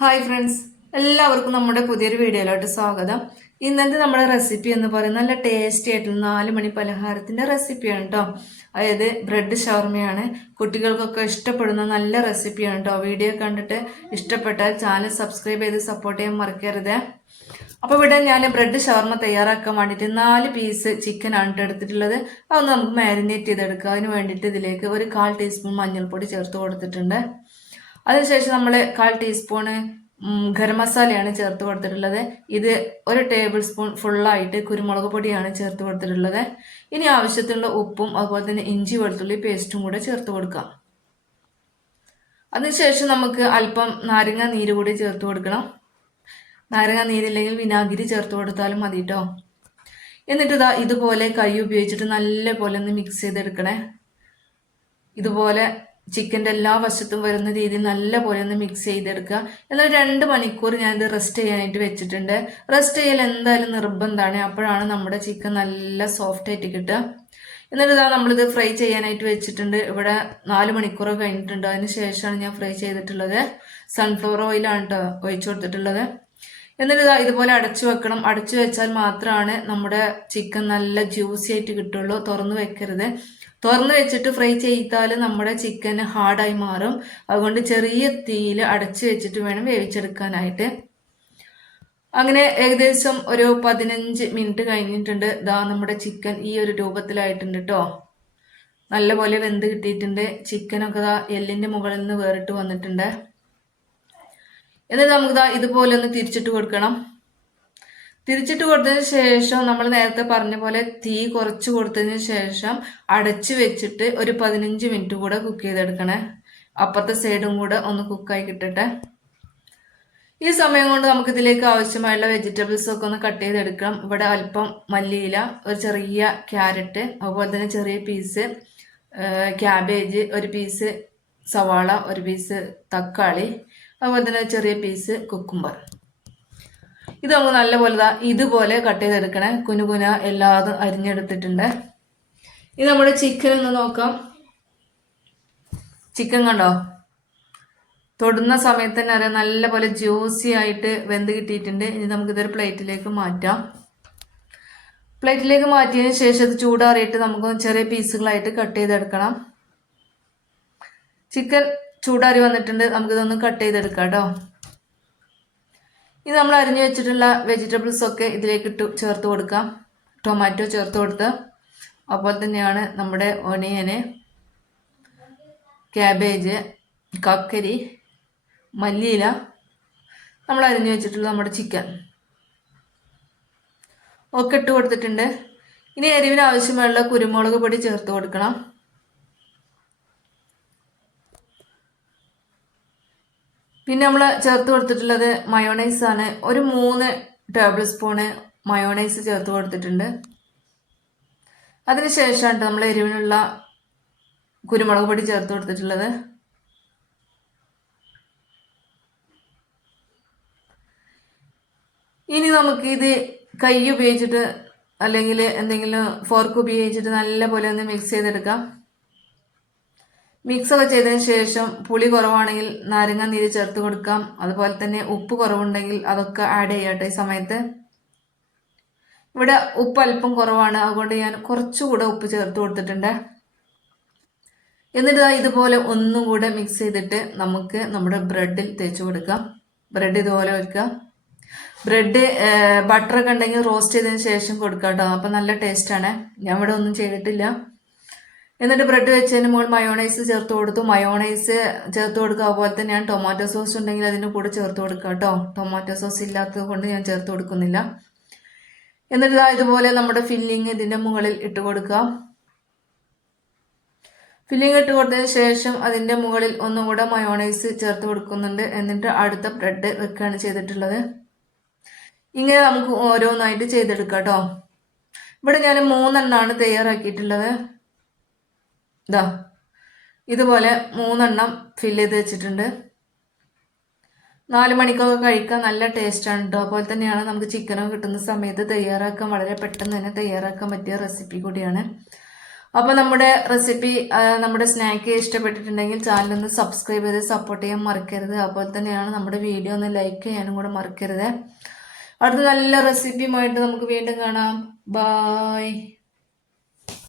Hi friends, എല്ലാവർക്കും നമ്മുടെ പുതിയൊരു വീഡിയോയിലോട്ട് സ്വാഗതം. ഇന്നത്തെ നമ്മുടെ റെസിപ്പി എന്ന് പറയുന്നത് നല്ല ടേസ്റ്റി ആയിട്ടുള്ള 4 മണി പലഹാരത്തിന്റെ റെസിപ്പിയാണ് കേട്ടോ. അതായത് ബ്രെഡ് ഷവർമയാണ്. കുട്ടികൾക്കൊക്കെ ഇഷ്ടപ്പെടുന്ന നല്ല റെസിപ്പിയാണ് കേട്ടോ. വീഡിയോ കണ്ടിട്ട് ഇഷ്ടപ്പെട്ടാൽ ചാനൽ സബ്സ്ക്രൈബ് ചെയ്ത് സപ്പോർട്ട് ചെയ്യാൻ മറക്കരുത്. അപ്പോൾ ഇവിടെ ഞാൻ ബ്രെഡ് ഷവർമ തയ്യാറാക്കാൻ വേണ്ടിയിട്ട് 4 പീസ് ചിക്കൻ ആണ് എടുത്തിട്ടുള്ളത്. അതൊന്ന് നമുക്ക് മാരിനേറ്റ് ചെയ്തെടുക്കുക. അതിന് വേണ്ടിയിട്ട് ഇതിലേക്ക് ഒരു 1/4 ടീസ്പൂൺ മഞ്ഞൾപ്പൊടി ചേർത്ത് കൊടുത്തിട്ടുണ്ട്. അതിനുശേഷം നമ്മൾ 1/4 ടീസ്പൂണ് ഗരം മസാലയാണ് ചേർത്ത് കൊടുത്തിട്ടുള്ളത്. ഇത് 1 ടേബിൾ സ്പൂൺ ഫുള്ളായിട്ട് കുരുമുളക് പൊടിയാണ് ചേർത്ത് കൊടുത്തിട്ടുള്ളത്. ഇനി ആവശ്യത്തിനുള്ള ഉപ്പും അതുപോലെ തന്നെ ഇഞ്ചി വെളുത്തുള്ളി പേസ്റ്റും കൂടെ ചേർത്ത് കൊടുക്കാം. അതിനുശേഷം നമുക്ക് അല്പം നാരങ്ങ നീര് കൂടി ചേർത്ത് കൊടുക്കണം. നാരങ്ങ നീരില്ലെങ്കിൽ വിനാഗിരി ചേർത്ത് കൊടുത്താലും മതി കേട്ടോ. എന്നിട്ട് ഇതുപോലെ കൈ ഉപയോഗിച്ചിട്ട് നല്ല പോലെ ഒന്ന് മിക്സ് ചെയ്തെടുക്കണേ. ഇതുപോലെ ചിക്കൻ്റെ എല്ലാ വശത്തും വരുന്ന രീതിയിൽ നല്ല പോലെ ഒന്ന് മിക്സ് ചെയ്തെടുക്കുക. എന്നാൽ 2 മണിക്കൂർ ഞാനിത് റെസ്റ്റ് ചെയ്യാനായിട്ട് വെച്ചിട്ടുണ്ട്. റെസ്റ്റ് ചെയ്യൽ എന്തായാലും നിർബന്ധമാണ്. അപ്പോഴാണ് നമ്മുടെ ചിക്കൻ നല്ല സോഫ്റ്റ് ആയിട്ട് കിട്ടുക. എന്നിട്ട് നമ്മളിത് ഫ്രൈ ചെയ്യാനായിട്ട് വെച്ചിട്ടുണ്ട്. ഇവിടെ 4 മണിക്കൂർ കഴിഞ്ഞിട്ടുണ്ട്. അതിന് ശേഷമാണ് ഞാൻ ഫ്രൈ ചെയ്തിട്ടുള്ളത്. സൺഫ്ലവർ ഓയിലാണ് കേട്ടോ ഒഴിച്ചു കൊടുത്തിട്ടുള്ളത്. എന്നിട്ട് ഇതുപോലെ അടച്ചു വെക്കണം. അടച്ചു വെച്ചാൽ മാത്രമാണ് നമ്മുടെ ചിക്കൻ നല്ല ജ്യൂസി ആയിട്ട് കിട്ടുള്ളൂ. തുറന്നു വെക്കരുത്. തുറന്നു വെച്ചിട്ട് ഫ്രൈ ചെയ്താൽ നമ്മുടെ ചിക്കൻ ഹാർഡായി മാറും. അതുകൊണ്ട് ചെറിയ തീയിൽ അടച്ചു വെച്ചിട്ട് വേണം വേവിച്ചെടുക്കാനായിട്ട്. അങ്ങനെ ഏകദേശം ഒരു 15 മിനിറ്റ് കഴിഞ്ഞിട്ടുണ്ട്. നമ്മുടെ ചിക്കൻ ഈ ഒരു രൂപത്തിലായിട്ടുണ്ട് കേട്ടോ. നല്ലപോലെ വെന്ത് കിട്ടിയിട്ടുണ്ട്. ചിക്കനൊക്കെ എല്ലിൻ്റെ മുകളിൽ നിന്ന് വേറിട്ട് വന്നിട്ടുണ്ട്. എന്നിട്ട് നമുക്ക് ഇതുപോലെ ഒന്ന് തിരിച്ചിട്ട് കൊടുക്കണം. തിരിച്ചിട്ട് കൊടുത്തതിന് ശേഷം നമ്മൾ നേരത്തെ പറഞ്ഞ പോലെ തീ കുറച്ച് കൊടുത്തതിന് ശേഷം അടച്ചു വെച്ചിട്ട് ഒരു 15 മിനിറ്റ് കൂടെ കുക്ക് ചെയ്തെടുക്കണേ. അപ്പുറത്തെ സൈഡും കൂടെ ഒന്ന് കുക്കായി കിട്ടട്ടെ. ഈ സമയം കൊണ്ട് നമുക്ക് ഇതിലേക്ക് ആവശ്യമായുള്ള വെജിറ്റബിൾസ് ഒക്കെ ഒന്ന് കട്ട് ചെയ്തെടുക്കണം. ഇവിടെ അല്പം മല്ലിയില, ഒരു ചെറിയ ക്യാരറ്റ്, അതുപോലെ തന്നെ ചെറിയ പീസ് ക്യാബേജ്, ഒരു പീസ് സവാള, ഒരു പീസ് തക്കാളി, അതുപോലെ തന്നെ ചെറിയ പീസ് കുക്കുംബർ. ഇത് നമുക്ക് നല്ലപോലെ ഇതുപോലെ കട്ട് ചെയ്തെടുക്കണേ. കുനുകുന എല്ലാതും അരിഞ്ഞെടുത്തിട്ടുണ്ട്. ഇത് നമ്മുടെ ചിക്കൻ ഒന്ന് നോക്കാം. ചിക്കൻ കണ്ടോ, തൊടുന്ന സമയത്ത് തന്നെ അറിയാം നല്ലപോലെ ജ്യൂസി ആയിട്ട് വെന്ത് കിട്ടിയിട്ടുണ്ട്. ഇനി നമുക്കിതൊരു പ്ലേറ്റിലേക്ക് മാറ്റാം. പ്ലേറ്റിലേക്ക് മാറ്റിയതിന് ശേഷം ഇത് ചൂടാറിയിട്ട് നമുക്ക് ചെറിയ പീസുകളായിട്ട് കട്ട് ചെയ്തെടുക്കണം. ചിക്കൻ ചൂടാറി വന്നിട്ടുണ്ട്. നമുക്കിതൊന്ന് കട്ട് ചെയ്തെടുക്കാം കേട്ടോ. ഇത് നമ്മൾ അരിഞ്ഞു വെച്ചിട്ടുള്ള വെജിറ്റബിൾസ് ഒക്കെ ഇതിലേക്ക് ചേർത്ത് കൊടുക്കാം. ടൊമാറ്റോ ചേർത്ത് കൊടുത്ത്, അതുപോലെ തന്നെയാണ് നമ്മുടെ ഒനിയന്, ക്യാബേജ്, കക്കരി, മല്ലിയില, നമ്മൾ അരിഞ്ഞു വെച്ചിട്ടുള്ള നമ്മുടെ ചിക്കൻ ഒക്കെ ഇട്ട് കൊടുത്തിട്ടുണ്ട്. ഇനി എരിവിന് ആവശ്യമുള്ള കുരുമുളക് പൊടി ചേർത്ത് കൊടുക്കണം. പിന്നെ നമ്മൾ ചേർത്ത് കൊടുത്തിട്ടുള്ളത് മയോണൈസ് ആണ്. ഒരു 3 ടേബിൾ സ്പൂണ് മയോണൈസ് ചേർത്ത് കൊടുത്തിട്ടുണ്ട്. അതിനുശേഷമാണ് നമ്മൾ എരിവിനുള്ള കുരുമുളക് പൊടി ചേർത്ത് കൊടുത്തിട്ടുള്ളത്. ഇനി നമുക്ക് ഇത് കൈ ഉപയോഗിച്ചിട്ട് അല്ലെങ്കിൽ എന്തെങ്കിലും ഫോർക്ക് ഉപയോഗിച്ചിട്ട് നല്ല പോലെ ഒന്ന് മിക്സ് ചെയ്തെടുക്കാം. മിക്സ് ഒക്കെ ചെയ്തതിന് ശേഷം പുളി കുറവാണെങ്കിൽ നാരങ്ങ നീര് ചേർത്ത് കൊടുക്കാം. അതുപോലെ തന്നെ ഉപ്പ് കുറവുണ്ടെങ്കിൽ അതൊക്കെ ആഡ് ചെയ്യട്ടെ. ഈ സമയത്ത് ഇവിടെ ഉപ്പ് അല്പം കുറവാണ്, അതുകൊണ്ട് ഞാൻ കുറച്ചുകൂടെ ഉപ്പ് ചേർത്ത് കൊടുത്തിട്ടുണ്ട്. എന്നിട്ട് ഇതുപോലെ ഒന്നും കൂടെ മിക്സ് ചെയ്തിട്ട് നമുക്ക് നമ്മുടെ ബ്രെഡിൽ തേച്ച് കൊടുക്കാം. ബ്രെഡ് ഇതുപോലെ വെക്കുക. ബ്രെഡ് ബട്ടറൊക്കെ ഉണ്ടെങ്കിൽ റോസ്റ്റ് ചെയ്തതിന് ശേഷം കൊടുക്കാം കേട്ടോ. അപ്പം നല്ല ടേസ്റ്റാണ്. ഞാൻ ഇവിടെ ഒന്നും ചെയ്തിട്ടില്ല. എന്നിട്ട് ബ്രെഡ് വെച്ചതിന് മുകളിൽ മയോണൈസ് ചേർത്ത് കൊടുത്തു. മയോണൈസ് ചേർത്ത് കൊടുക്കുക. അതുപോലെ തന്നെ ഞാൻ ടൊമാറ്റോ സോസ് ഉണ്ടെങ്കിൽ അതിൻ്റെ കൂടെ ചേർത്ത് കൊടുക്കുക കേട്ടോ. ടൊമാറ്റോ സോസ് ഇല്ലാത്തത് കൊണ്ട് ഞാൻ ചേർത്ത് കൊടുക്കുന്നില്ല. എന്നിട്ട് ഇതുപോലെ നമ്മുടെ ഫില്ലിങ് ഇതിൻ്റെ മുകളിൽ ഇട്ട് കൊടുക്കുക. ഫില്ലിങ് ഇട്ട് കൊടുത്തതിന് ശേഷം അതിൻ്റെ മുകളിൽ ഒന്നും കൂടെ മയോണൈസ് ചേർത്ത് കൊടുക്കുന്നുണ്ട്. എന്നിട്ട് അടുത്ത ബ്രെഡ് വെക്കുകയാണ് ചെയ്തിട്ടുള്ളത്. ഇങ്ങനെ നമുക്ക് ഓരോന്നായിട്ട് ചെയ്തെടുക്കാം കേട്ടോ. ഇവിടെ ഞാൻ 3 എണ്ണമാണ് തയ്യാറാക്കിയിട്ടുള്ളത്. ഇതുപോലെ 3 എണ്ണം ഫില്ല് ചെയ്ത് വെച്ചിട്ടുണ്ട്. 4 മണിക്കൊക്കെ കഴിക്കാൻ നല്ല ടേസ്റ്റാണ് കേട്ടോ. അതുപോലെ തന്നെയാണ് നമുക്ക് ചിക്കനൊക്കെ കിട്ടുന്ന സമയത്ത് തയ്യാറാക്കാൻ വളരെ പെട്ടെന്ന് തന്നെ തയ്യാറാക്കാൻ പറ്റിയ റെസിപ്പി കൂടിയാണ്. അപ്പോൾ നമ്മുടെ റെസിപ്പി, നമ്മുടെ സ്നാക്ക് ഇഷ്ടപ്പെട്ടിട്ടുണ്ടെങ്കിൽ ചാനലൊന്ന് സബ്സ്ക്രൈബ് ചെയ്ത് സപ്പോർട്ട് ചെയ്യാൻ മറക്കരുത്. അതുപോലെ തന്നെയാണ് നമ്മുടെ വീഡിയോ ഒന്ന് ലൈക്ക് ചെയ്യാനും കൂടെ മറക്കരുത്. അടുത്ത നല്ല റെസിപ്പിയുമായിട്ട് നമുക്ക് വീണ്ടും കാണാം. ബായ്.